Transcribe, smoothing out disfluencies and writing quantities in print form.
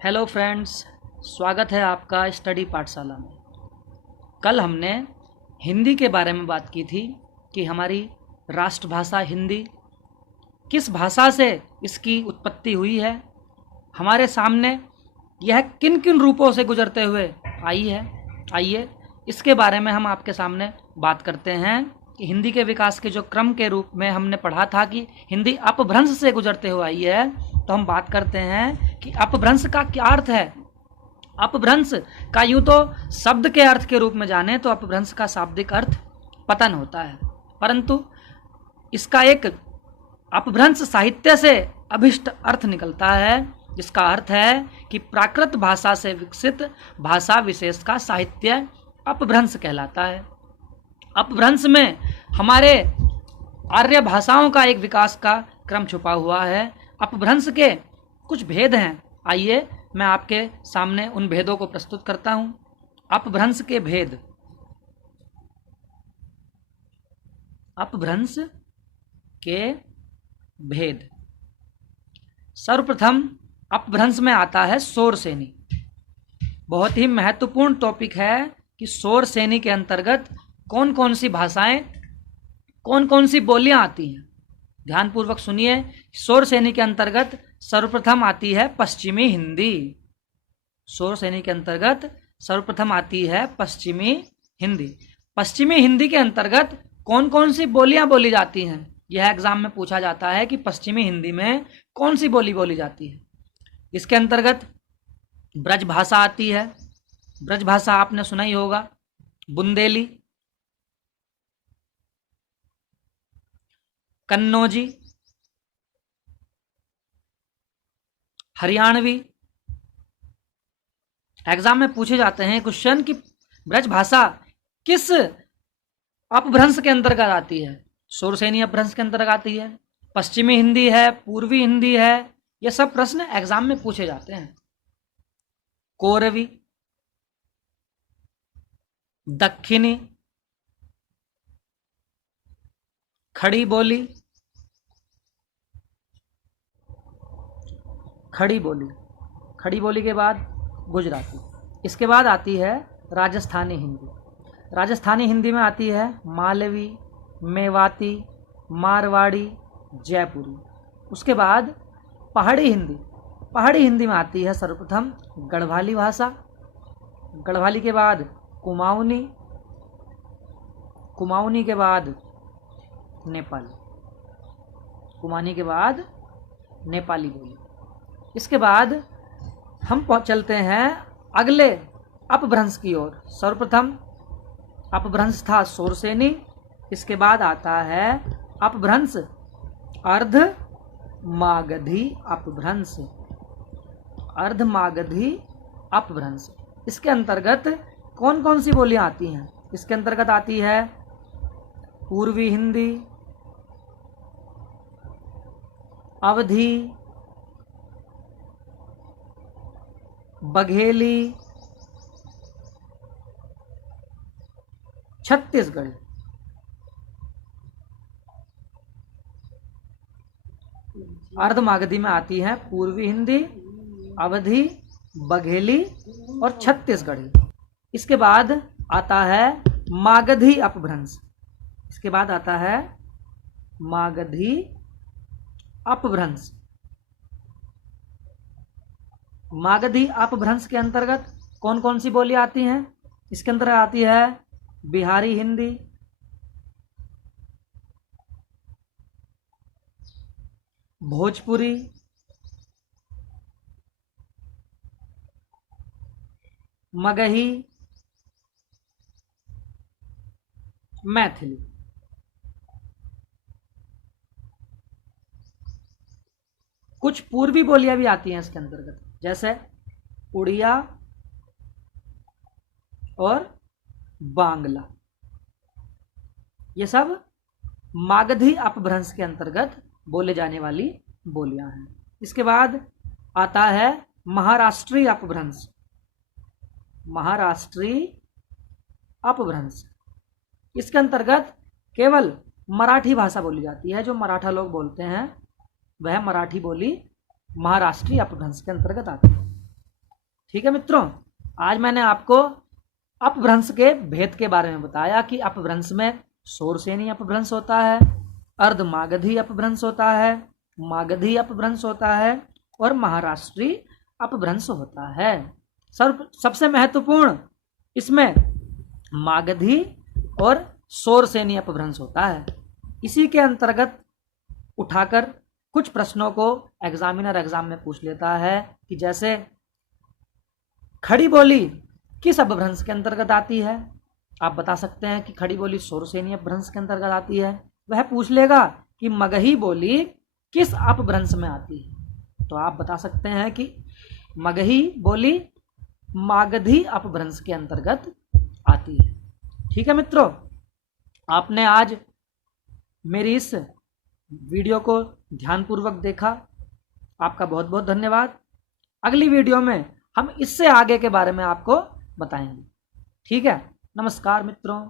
Hello friends, स्वागत है आपका स्टडी पाठशाला में। कल हमने हिंदी के बारे में बात की थी कि हमारी राष्ट्रभाषा हिंदी, किस भाषा से इसकी उत्पत्ति हुई है, हमारे सामने यह किन किन रूपों से गुजरते हुए आई है। आइए इसके बारे में हम आपके सामने बात करते हैं कि हिंदी के विकास के जो क्रम के रूप में हमने पढ़ा था कि हिंदी अपभ्रंश से गुजरते हुए आई है, तो हम बात करते हैं कि अपभ्रंश का क्या अर्थ है। अपभ्रंश का यूं तो शब्द के अर्थ के रूप में जाने तो अपभ्रंश का शाब्दिक अर्थ पतन होता है, परंतु इसका एक अपभ्रंश साहित्य से अभिष्ट अर्थ निकलता है, जिसका अर्थ है कि प्राकृत भाषा से विकसित भाषा विशेष का साहित्य अपभ्रंश कहलाता है। अपभ्रंश में हमारे आर्य भाषाओं का एक विकास का क्रम छुपा हुआ है। अपभ्रंश के कुछ भेद हैं, आइए मैं आपके सामने उन भेदों को प्रस्तुत करता हूं। अपभ्रंश के भेद। अपभ्रंश के भेद। सर्वप्रथम अपभ्रंश में आता है शोर श्रेणी। बहुत ही महत्वपूर्ण टॉपिक है कि शोर श्रेणी के अंतर्गत कौन कौन सी भाषाएं, कौन कौन सी बोलियां आती हैं। ध्यानपूर्वक सुनिए। शोर श्रेणी के अंतर्गत सर्वप्रथम आती है पश्चिमी हिंदी। शोर श्रेणी के अंतर्गत सर्वप्रथम आती है पश्चिमी हिंदी। पश्चिमी हिंदी के अंतर्गत कौन कौन सी बोलियां बोली जाती हैं, यह एग्जाम में पूछा जाता है कि पश्चिमी हिंदी में कौन सी बोली बोली जाती है। इसके अंतर्गत ब्रज भाषा आती है। ब्रज भाषा आपने सुना ही होगा। बुंदेली, कन्नौजी, हरियाणवी। एग्जाम में पूछे जाते हैं क्वेश्चन कि ब्रज भाषा किस अपभ्रंश के अंतर्गत आती है। शोर श्रेणी अपभ्रंश के अंतर्गत आती है, पश्चिमी हिंदी है, पूर्वी हिंदी है। ये सब प्रश्न एग्जाम में पूछे जाते हैं। कोरवी, दक्षिणी, खड़ी बोली, खड़ी बोली। खड़ी बोली के बाद गुजराती। इसके बाद आती है राजस्थानी हिंदी। राजस्थानी हिंदी में आती है मालवी, मेवाती, मारवाड़ी, जयपुरी। उसके बाद पहाड़ी हिंदी। पहाड़ी हिंदी में आती है सर्वप्रथम गढ़वाली भाषा। गढ़वाली के बाद कुमाऊनी, कुमाऊनी के बाद नेपाली, कुमाऊनी के बाद नेपाली बोली। इसके बाद हम चलते हैं अगले अपभ्रंश की ओर। सर्वप्रथम अपभ्रंश था शोर श्रेणी। इसके बाद आता है अपभ्रंश अर्ध मागधी अपभ्रंश। अर्ध मागधी अपभ्रंश। इसके अंतर्गत कौन कौन सी बोलियां आती हैं? इसके अंतर्गत आती है पूर्वी हिंदी, अवधी, बघेली, छत्तीसगढ़ी। अर्धमागधी में आती है पूर्वी हिंदी, अवधी, बघेली और छत्तीसगढ़ी। इसके बाद आता है मागधी अपभ्रंश। इसके बाद आता है मागधी अपभ्रंश। मागधी अपभ्रंश के अंतर्गत कौन कौन सी बोली आती हैं? इसके अंतर्गत आती है बिहारी हिंदी, भोजपुरी, मगही, मैथिली। कुछ पूर्वी बोलियां भी आती हैं इसके अंतर्गत, जैसे उड़िया और बांग्ला। ये सब मागधी अपभ्रंश के अंतर्गत बोले जाने वाली बोलियां हैं। इसके बाद आता है महाराष्ट्रीय अपभ्रंश। महाराष्ट्रीय अपभ्रंश। इसके अंतर्गत केवल मराठी भाषा बोली जाती है। जो मराठा लोग बोलते हैं वह मराठी बोली महाराष्ट्रीय अपभ्रंश के अंतर्गत आती है। ठीक है मित्रों, आज मैंने आपको अपभ्रंश के भेद के बारे में बताया कि अपभ्रंश में शोरसेनी अपभ्रंश होता है, अर्धमागधी अपभ्रंश होता है, मागधी अपभ्रंश होता है और महाराष्ट्री अपभ्रंश होता है। सबसे महत्वपूर्ण इसमें मागधी और शोरसेनी अपभ्रंश होता है। इसी के अंतर्गत उठाकर कुछ प्रश्नों को एग्जामिनर एग्जाम में पूछ लेता है कि जैसे खड़ी बोली किस अपभ्रंश के अंतर्गत आती है। आप बता सकते हैं कि खड़ी बोली शोरसेनी अपभ्रंश के अंतर्गत आती है। वह पूछ लेगा कि मगही बोली किस अपभ्रंश में आती है, तो आप बता सकते हैं कि मगही बोली मागधी अपभ्रंश के अंतर्गत आती है। ठीक है मित्रों, आपने आज मेरी इस वीडियो को ध्यानपूर्वक देखा, आपका बहुत बहुत धन्यवाद। अगली वीडियो में हम इससे आगे के बारे में आपको बताएंगे। ठीक है, नमस्कार मित्रों।